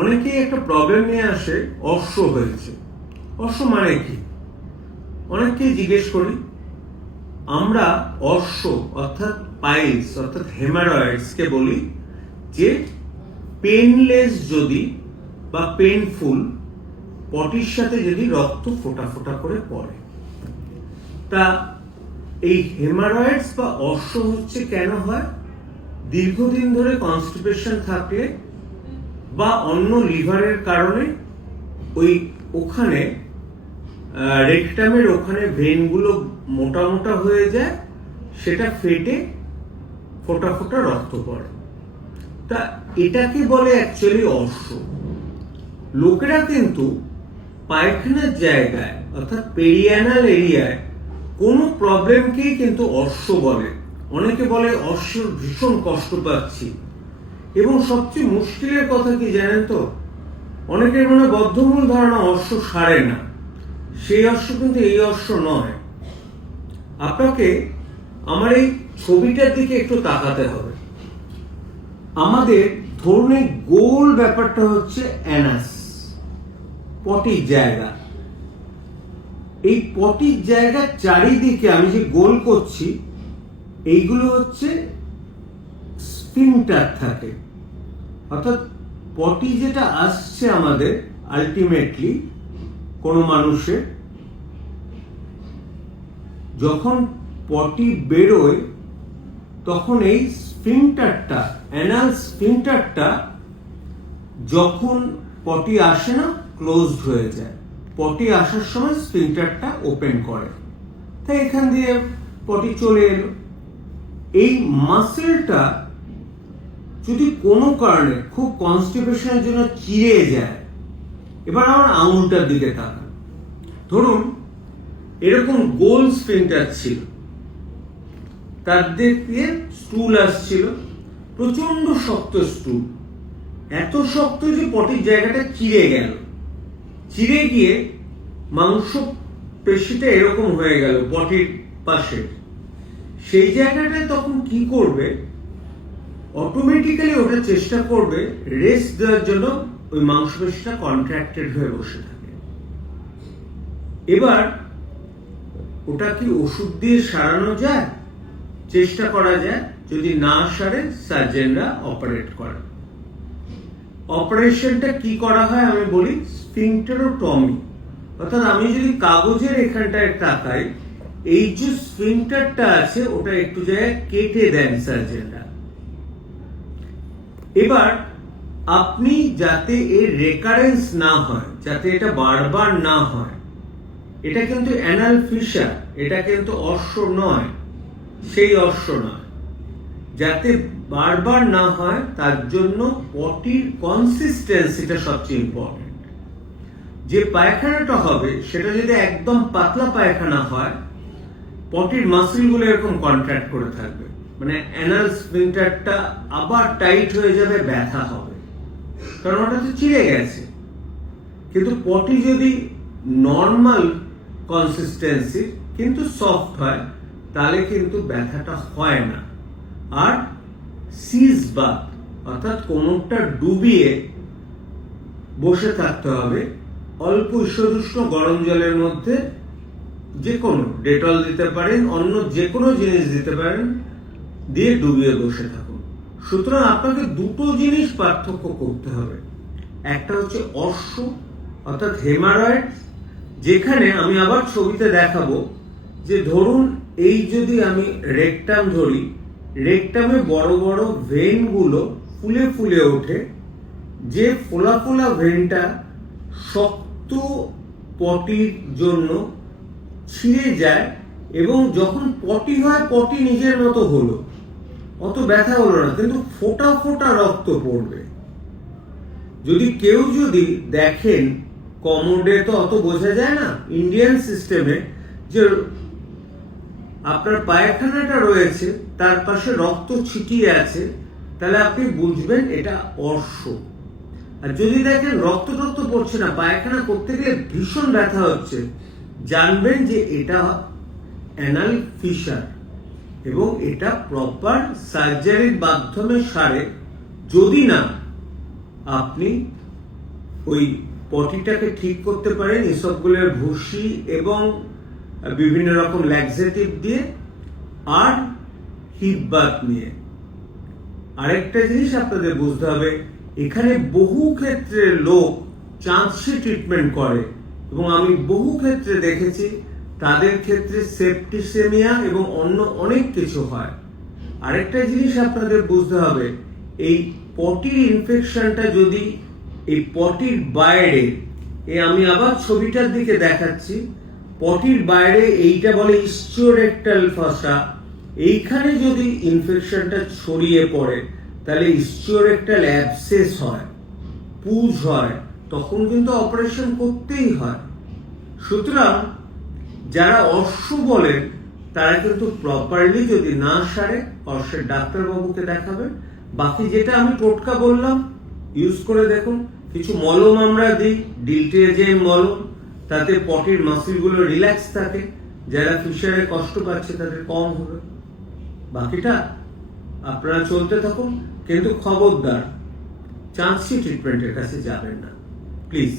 অনেকেই একটা প্রবলেম নিয়ে আসে, অশ্ব হয়েছে। অশ্ব মানে কি? অনেককেই জিজ্ঞেস করি, আমরা অশ্ব অর্থাৎ পাইলস অর্থাৎ হেমারয়েডসকে বলি যে পেনলেস যদি বা পেনফুল পটির সাথে যদি রক্ত ফোঁটা ফোঁটা করে পড়ে। তা এই হেমারয়েডস বা অশ্ব হচ্ছে কেন হয়? দীর্ঘদিন ধরে কনস্টিপেশন থাকলে বা অন্য লিভারের কারণে ওখানে রেকটামের ওখানে ভেনগুলো মোটা মোটা হয়ে যায়, সেটা ফেটে ফোঁটা ফোঁটা রক্ত পড়ে। তা এটাকে বলে অ্যাকচুয়ালি অশ্ব। লোকেরা কিন্তু পায়খানার জায়গায় অর্থাৎ পেরিয়ানাল এরিয়ায় কোনো প্রবলেমকেই কিন্তু অশ্ব বলে। অনেকে বলে অশ্ব ভীষণ কষ্ট পাচ্ছি। এবং সবচেয়ে মুশকিলের কথা কি জানেন তো? অনেকের মনে বদ্ধমূল ধারণা অশ্ব সারে না। সেই অশ্ব কিন্তু এই অশ্ব নয়। আপনাকে আমার এই ছবিটার দিকে একটু তাকাতে হবে। আমাদের ধরুন গোল ব্যাপারটা হচ্ছে অ্যানাস, পটির জায়গা। এই পটির জায়গার চারিদিকে আমি যে গোল করছি, এইগুলো হচ্ছে স্ফিংটার থাকে। অর্থাৎ পটি যেটা আসছে আমাদের আলটিমেটলি কোনো মানুষের, যখন পটি বেরোয় তখন এই স্ফিংটারটা, অ্যানাল স্ফিংটারটা যখন পটি আসে না, ক্লোজড হয়ে যায়। পটি আসার সময় স্ফিংটারটা ওপেন করে, তাই এখান দিয়ে পটি চলে এলো। এই মাসেলটা যদি কোনো কারণে খুব কনস্টিপেশনের জন্য চিড়ে যায়, এবার আমার আঙুলটার দিকে তাকান। ধরুন এরকম গোল স্ফিংটার ছিল, তার দিয়ে স্টুল আসছিল, প্রচন্ড শক্ত স্টুল, এত শক্ত যে পটির জায়গাটা চিড়ে গেল। চিড়ে গিয়ে মাংস পেশিটা এরকম হয়ে গেল পটির পাশে। সেই জায়গাটায় তখন কি করবে? অটোমেটিক্যালি ওটা চেষ্টা করবে রেস্ট দেওয়ার জন্য, ওই মাংসপেশিটা কন্ট্রাক্টেড হয়ে বসে থাকে। এবার ওটা কি ওষুধ দিয়ে সারানো যায়? চেষ্টা করা যায়। যদি না সারে, সার্জনরা অপারেট করে। অপারেশনটা কি করা হয় আমি বলি, স্ফিংক্টারোটমি। অর্থাৎ আমি যদি কাগজের এখানটায় তাকাই, এই যে স্ফিংক্টারটা আছে ওটা একটু জায়গায় কেটে দেন সার্জনরা। এবার আপনি যাতে এর রেকারেন্স না হয়, যাতে এটা বারবার না হয়, এটা কিন্তু অ্যানাল ফিশার, এটা কিন্তু অশ্ব নয়, সেই অশ্ব নয়। যাতে বারবার না হয় তার জন্য পটির কনসিস্টেন্সিটা সবচেয়ে ইম্পর্টেন্ট। যে পায়খানাটা হবে সেটা যদি একদম পাতলা পায়খানা হয়, পটির মাসলগুলো এরকম কন্ট্রাক্ট করে থাকবে, মানে অ্যানাল স্ফিংক্টারটা আবার টাইট হয়ে যাবে, ব্যথা হবে, কারণ ওটা তো চিড়ে গেছে। কিন্তু পটি যদি নর্মাল কনসিস্টেন্সি কিন্তু সফট হয়, তাহলে কিন্তু ব্যথাটা হয় না। আর সিজ বাথ অর্থাৎ কোমরটা ডুবিয়ে বসে থাকতে হবে, অল্প ঈষদুষ্ণ গরম জলের মধ্যে, যে কোনো ডেটল দিতে পারেন, অন্য যে কোনো জিনিস দিতে পারেন, দিয়ে ডুবিয়ে বসে থাকুন। সুতরাং আপনাকে দুটো জিনিস পার্থক্য করতে হবে। একটা হচ্ছে অশ্ব অর্থাৎ হেমারয়েড, যেখানে আমি আবার ছবিতে দেখাবো যে ধরুন এই যদি আমি রেকটাম ধরি, রেকটামে বড় বড় ভেনগুলো ফুলে ফুলে ওঠে, যে ফোলা ফোলা ভেনটা শক্ত পটির জন্য ছিঁড়ে যায়, এবং যখন পটি হয়, পটি নিজের মতো হলো, অত ব্যথা হলো না, কিন্তু ফোঁটা ফোঁটা রক্ত পড়বে। যদি কেউ যদি দেখেন, কমোডে তো অত বোঝা যায় না, ইন্ডিয়ান সিস্টেমে যে আপনার পায়খানাটা রয়েছে তার পাশে রক্ত ছিটিয়ে আছে, তাহলে আপনি বুঝবেন এটা অশ্ব। আর যদি দেখেন রক্ত টক্ত পড়ছে না, পায়খানা করতে গেলে ভীষণ ব্যথা হচ্ছে, জানবেন যে এটা অ্যানাল ফিশার, এবং এটা প্রপার সার্জারির মাধ্যমে সারে, যদি না আপনি ওই পটিটাকে ঠিক করতে পারেন ইসবগুলের ভুসি এবং বিভিন্ন রকম ল্যাক্সেটিভ দিয়ে আর হিট বাথ নিয়ে। আরেকটা জিনিস আপনাদের বুঝতে হবে, এখানে বহু ক্ষেত্রে লোক চান্সি ট্রিটমেন্ট করে এবং আমি বহু ক্ষেত্রে দেখেছি তাদের ক্ষেত্রে সেপ্টিসেমিয়া এবং অন্য অনেক কিছু হয়। আরেকটা জিনিস আপনাদের বুঝতে হবে, এই পটির ইনফেকশনটা যদি এই পটির বাইরে, আমি আবার ছবিটার দিকে দেখাচ্ছি, পটির বাইরে এইটা বলে ইস্চিওরেক্টাল ফসা, এইখানে যদি ইনফেকশনটা ছড়িয়ে পড়ে তাহলে ইস্চিওরেক্টাল অ্যাবসেস হয়, পুজ হয়, তখন কিন্তু অপারেশন করতেই হয়। সুতরাং যারা অশ্ব বলেন তারা কিন্তু প্রপারলি যদি না সারে অশ্বের ডাক্তারবাবুকে দেখাবেন। বাকি যেটা আমি টোটকা বললাম ইউজ করে দেখুন। কিছু মলম আমরা দিই, ডিলটেজিয়াম মলম, তাতে পটির মাসলগুলো রিল্যাক্স থাকে, যারা ফিশারে কষ্ট পাচ্ছে তাদের কম হবে। বাকিটা আপনারা চলতে থাকুন, কিন্তু খবরদার চান্সি ট্রিটমেন্টের কাছে যাবেন না প্লিজ।